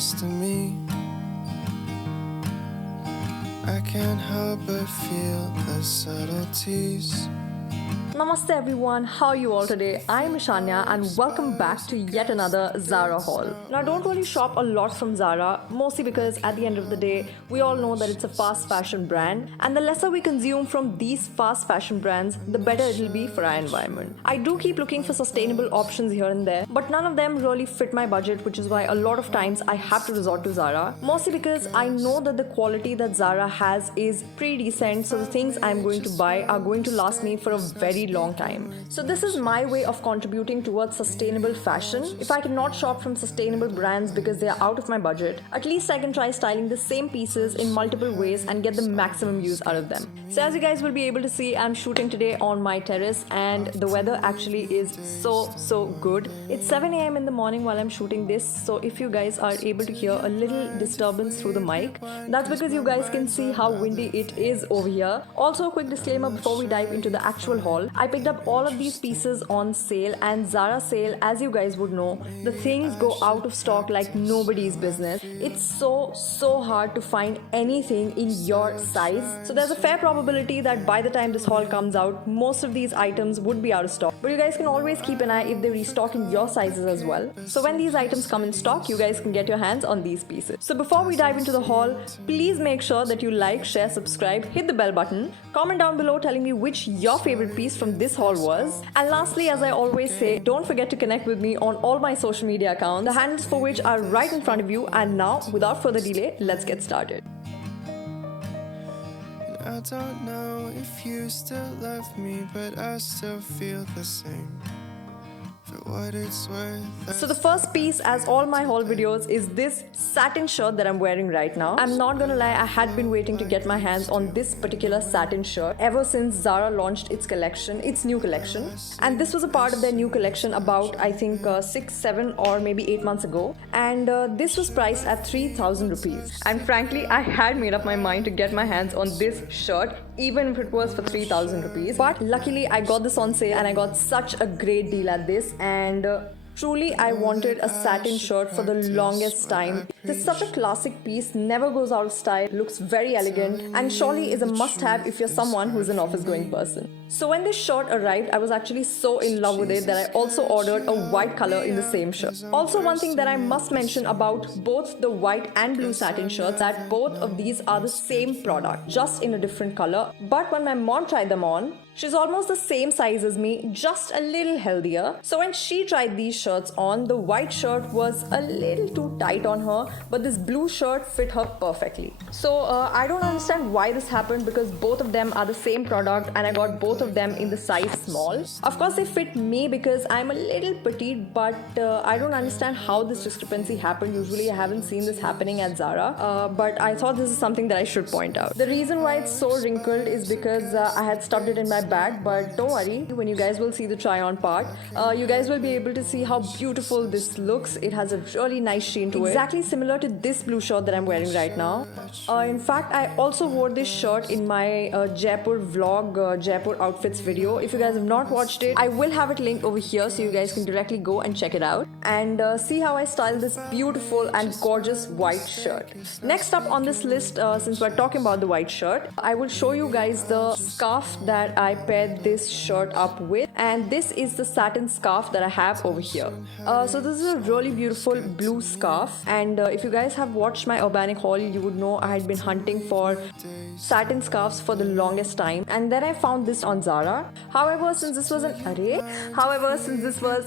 close to me. I can't help but feel the subtleties. Namaste everyone, how are you all today? I am Ishanya and welcome back to yet another Zara haul. Now I don't really shop a lot from Zara, mostly because at the end of the day, we all know that it's a fast fashion brand, and the lesser we consume from these fast fashion brands, the better it'll be for our environment. I do keep looking for sustainable options here and there, but none of them really fit my budget, which is why a lot of times I have to resort to Zara, mostly because I know that the quality that Zara has is pretty decent, so the things I'm going to buy are going to last me for a very long time. So this is my way of contributing towards sustainable fashion. If I cannot shop from sustainable brands because they are out of my budget, at least I can try styling the same pieces in multiple ways and get the maximum use out of them. So as you guys will be able to see, I'm shooting today on my terrace and the weather actually is so good. It's 7 a.m. in the morning while I'm shooting this, so if you guys are able to hear a little disturbance through the mic, that's because you guys can see how windy it is over here. Also a quick disclaimer before we dive into the actual haul. I picked up all of these pieces on sale, and Zara sale, as you guys would know, the things go out of stock like nobody's business. It's so hard to find anything in your size. So there's a fair probability that by the time this haul comes out, most of these items would be out of stock. But you guys can always keep an eye if they restock in your sizes as well. So when these items come in stock, you guys can get your hands on these pieces. So before we dive into the haul, please make sure that you like, share, subscribe, hit the bell button, comment down below telling me which your favorite piece from this haul was. And lastly, as I always say, don't forget to connect with me on all my social media accounts, the handles for which are right in front of you. And now, without further delay, let's get started. I don't know if you still love me, but I still feel the same. For what it's worth. So the first piece, as all my haul videos, is this satin shirt that I'm wearing right now. I'm not gonna lie, I had been waiting to get my hands on this particular satin shirt ever since Zara launched its new collection. And this was a part of their new collection about, I think, 6, 7 or maybe 8 months ago. And this was priced at 3,000 rupees. And frankly, I had made up my mind to get my hands on this shirt, even if it was for 3,000 rupees. But luckily, I got this on sale and I got such a great deal at this. And truly, I wanted a satin shirt for the longest time. This is such a classic piece, never goes out of style, looks very elegant, and surely is a must-have if you're someone who's an office-going person. So when this shirt arrived, I was actually so in love with it that I also ordered a white color in the same shirt. Also, one thing that I must mention about both the white and blue satin shirts, that both of these are the same product, just in a different color. But when my mom tried them on, she's almost the same size as me, just a little healthier. So when she tried these shirts on, the white shirt was a little too tight on her, but this blue shirt fit her perfectly. So I don't understand why this happened, because both of them are the same product and I got both of them in the size small. Of course they fit me because I'm a little petite, but I don't understand how this discrepancy happened. Usually I haven't seen this happening at Zara, but I thought this is something that I should point out. The reason why it's so wrinkled is because I had stuffed it in my bag, but don't worry, when you guys will see the try on part, you guys will be able to see how beautiful this looks. It has a really nice sheen to it, exactly similar to this blue shirt that I'm wearing right now. In fact, I also wore this shirt in my Jaipur vlog, Jaipur outfits video. If you guys have not watched it, I will have it linked over here so you guys can directly go and check it out and see how I styled this beautiful and gorgeous white shirt. Next up on this list, since we're talking about the white shirt, I will show you guys the scarf that I paired this shirt up with, and this is the satin scarf that I have over here. So this is a really beautiful blue scarf, and if you guys have watched my Urbanic haul, you would know I had been hunting for satin scarves for the longest time, and then I found this on Zara. However, since this was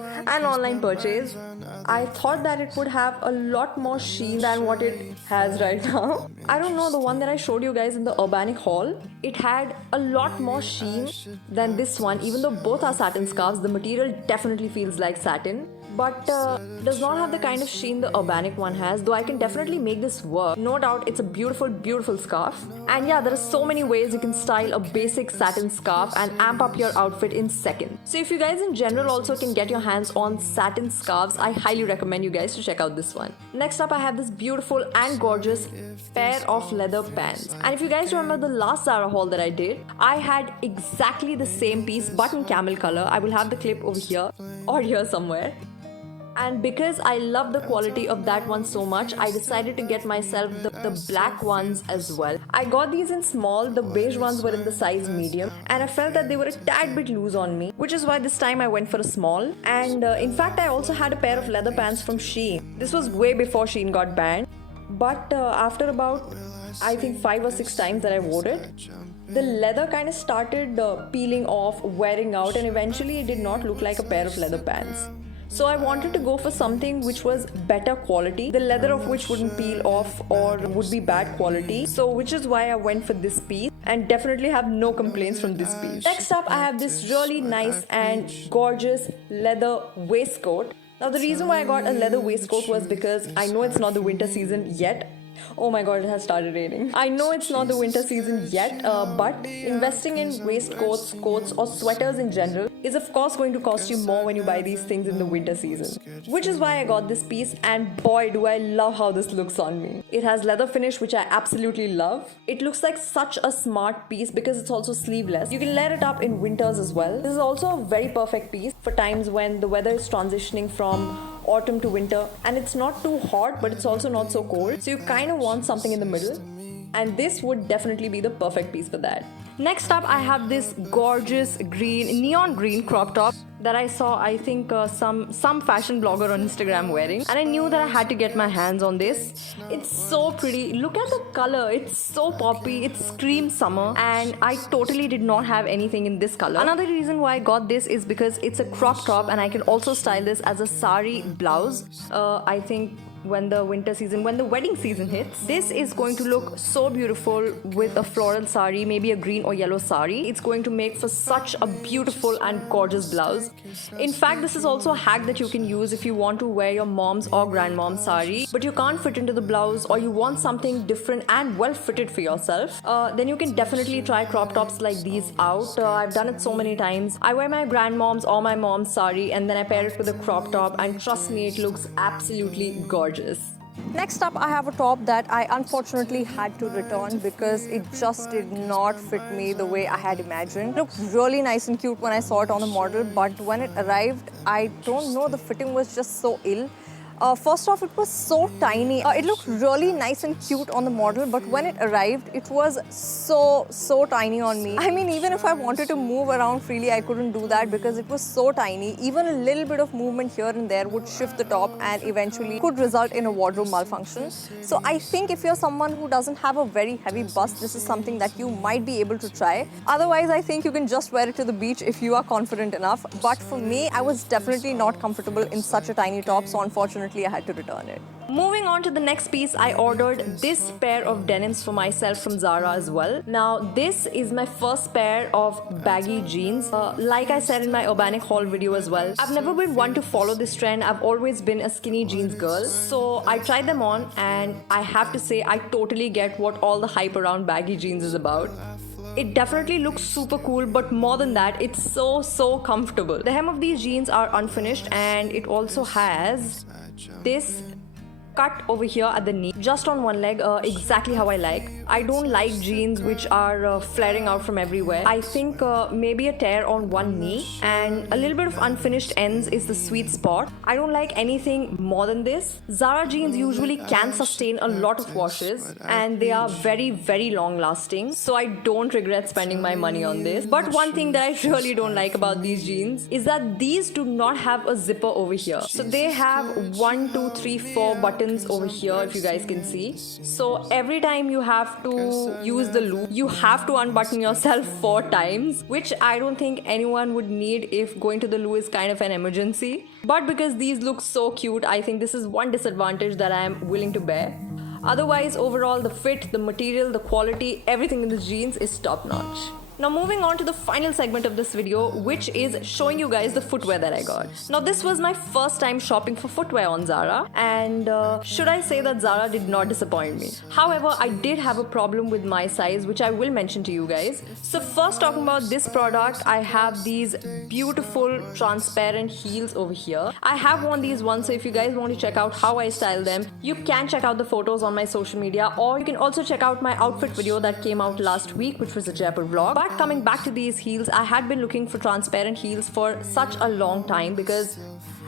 an online purchase, I thought that it would have a lot more sheen than what it has right now. I don't know, the one that I showed you guys in the Urbanic haul, it had a lot more sheen than this one. Even though both are satin scarves, the material definitely feels like satin, but does not have the kind of sheen the Urbanic one has, though I can definitely make this work. No doubt it's a beautiful scarf. And yeah, there are so many ways you can style a basic satin scarf and amp up your outfit in seconds. So if you guys in general also can get your hands on satin scarves, I highly recommend you guys to check out this one. Next up, I have this beautiful and gorgeous pair of leather pants. And if you guys remember the last Zara haul that I did, I had exactly the same piece but in camel color. I will have the clip over here or here somewhere. And because I love the quality of that one so much, I decided to get myself the black ones as well. I got these in small, the beige ones were in the size medium, and I felt that they were a tad bit loose on me, which is why this time I went for a small. And in fact, I also had a pair of leather pants from Shein. This was way before Shein got banned, but after about, I think 5 or 6 times that I wore it, the leather kind of started peeling off, wearing out, and eventually it did not look like a pair of leather pants. So I wanted to go for something which was better quality, the leather of which wouldn't peel off or would be bad quality. So which is why I went for this piece, and definitely have no complaints from this piece. Next up, I have this really nice and gorgeous leather waistcoat. Now the reason why I got a leather waistcoat was because I know it's not the winter season yet. Oh my god, it has started raining. I know it's not the winter season yet, but investing in waistcoats, coats or sweaters in general is of course going to cost you more when you buy these things in the winter season. Which is why I got this piece, and boy do I love how this looks on me. It has leather finish, which I absolutely love. It looks like such a smart piece because it's also sleeveless. You can layer it up in winters as well. This is also a very perfect piece for times when the weather is transitioning from autumn to winter, and it's not too hot but it's also not so cold, so you kind of want something in the middle, and this would definitely be the perfect piece for that. Next up, I have this gorgeous neon green crop top that I saw, I think some fashion blogger on Instagram wearing, and I knew that I had to get my hands on this. It's so pretty. Look at the color. It's so poppy. It screams summer, and I totally did not have anything in this color. Another reason why I got this is because it's a crop top, and I can also style this as a sari blouse. I think when the wedding season hits, this is going to look so beautiful with a floral sari, maybe a green or yellow sari. It's going to make for such a beautiful and gorgeous blouse. In fact, this is also a hack that you can use if you want to wear your mom's or grandmom's sari, but you can't fit into the blouse, or you want something different and well fitted for yourself. Then you can definitely try crop tops like these out. I've done it so many times. I wear my grandmom's or my mom's sari, and then I pair it with a crop top, and trust me, it looks absolutely gorgeous. Next up, I have a top that I unfortunately had to return because it just did not fit me the way I had imagined. It looked really nice and cute when I saw it on the model, but when it arrived, I don't know, the fitting was just so ill. First off, it was so tiny. It looked really nice and cute on the model, but when it arrived, it was so tiny on me. I mean, even if I wanted to move around freely, I couldn't do that because it was so tiny. Even a little bit of movement here and there would shift the top and eventually could result in a wardrobe malfunction. So I think if you're someone who doesn't have a very heavy bust, this is something that you might be able to try. Otherwise, I think you can just wear it to the beach if you are confident enough. But for me, I was definitely not comfortable in such a tiny top, so unfortunately, I had to return it. Moving on to the next piece, I ordered this pair of denims for myself from Zara as well. Now, this is my first pair of baggy jeans. Like I said in my Urbanic haul video as well, I've never been one to follow this trend. I've always been a skinny jeans girl. So I tried them on, and I have to say I totally get what all the hype around baggy jeans is about. It definitely looks super cool, but more than that, it's so comfortable. The hem of these jeans are unfinished, and it also has this cut over here at the knee, just on one leg, exactly how I like. I don't like jeans which are flaring out from everywhere. I think maybe a tear on one knee and a little bit of unfinished ends is the sweet spot. I don't like anything more than this. Zara jeans usually can sustain a lot of washes, and they are very long lasting, so I don't regret spending my money on this. But one thing that I really don't like about these jeans is that these do not have a zipper over here. So they have 1, 2, 3, 4 buttons over here, if you guys can see. So every time you have to use the loop, you have to unbutton yourself 4 times, which I don't think anyone would need if going to the loo is kind of an emergency. But because these look so cute, I think this is one disadvantage that I am willing to bear. Otherwise, overall, the fit, the material, the quality, everything in the jeans is top notch. Now moving on to the final segment of this video, which is showing you guys the footwear that I got. Now this was my first time shopping for footwear on Zara, and should I say that Zara did not disappoint me. However, I did have a problem with my size, which I will mention to you guys. So first, talking about this product, I have these beautiful transparent heels over here. I have worn these once, so if you guys want to check out how I style them, you can check out the photos on my social media, or you can also check out my outfit video that came out last week, which was a Jaipur vlog. But coming back to these heels, I had been looking for transparent heels for such a long time because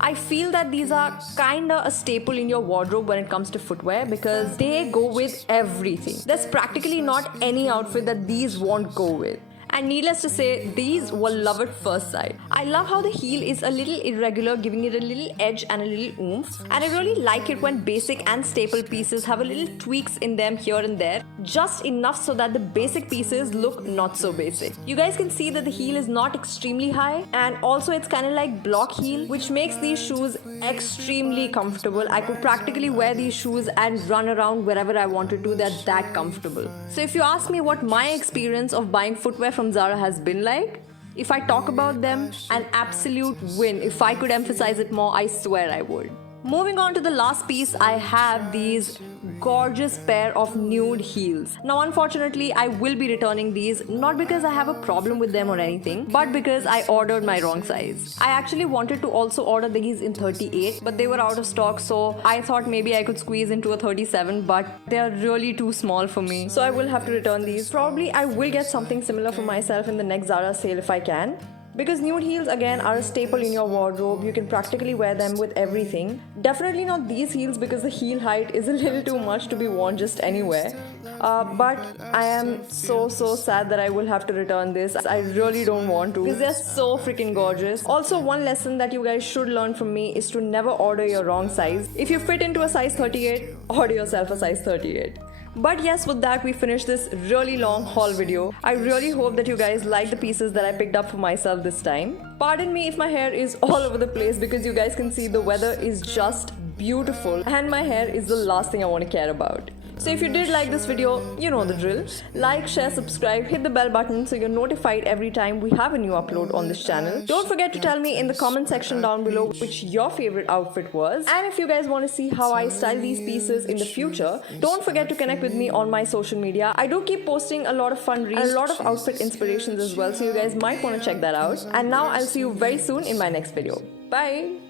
I feel that these are kinda a staple in your wardrobe when it comes to footwear because they go with everything. There's practically not any outfit that these won't go with. And needless to say, these were love at first sight. I love how the heel is a little irregular, giving it a little edge and a little oomph. And I really like it when basic and staple pieces have a little tweaks in them here and there, just enough so that the basic pieces look not so basic. You guys can see that the heel is not extremely high, and also it's kind of like block heel, which makes these shoes extremely comfortable. I could practically wear these shoes and run around wherever I wanted to. They're that comfortable. So if you ask me what my experience of buying footwear from Zara has been like, if I talk about them, an absolute win. If I could emphasize it more, I swear I would. Moving on to the last piece, I have these gorgeous pair of nude heels. Now unfortunately, I will be returning these, not because I have a problem with them or anything, but because I ordered my wrong size. I actually wanted to also order these in 38, but they were out of stock, so I thought maybe I could squeeze into a 37, but they are really too small for me. So I will have to return these. Probably I will get something similar for myself in the next Zara sale if I can. Because nude heels again are a staple in your wardrobe, you can practically wear them with everything. Definitely not these heels because the heel height is a little too much to be worn just anywhere. But I am so sad that I will have to return this. I really don't want to because they're so freaking gorgeous. Also, one lesson that you guys should learn from me is to never order your wrong size. If you fit into a size 38, order yourself a size 38. But yes, with that we finished this really long haul video. I really hope that you guys like the pieces that I picked up for myself this time. Pardon me if my hair is all over the place because you guys can see the weather is just beautiful and my hair is the last thing I want to care about. So if you did like this video, you know the drill. Like, share, subscribe, hit the bell button so you're notified every time we have a new upload on this channel. Don't forget to tell me in the comment section down below which your favorite outfit was. And if you guys want to see how I style these pieces in the future, don't forget to connect with me on my social media. I do keep posting a lot of fun reels and a lot of outfit inspirations as well, so you guys might want to check that out. And now I'll see you very soon in my next video. Bye!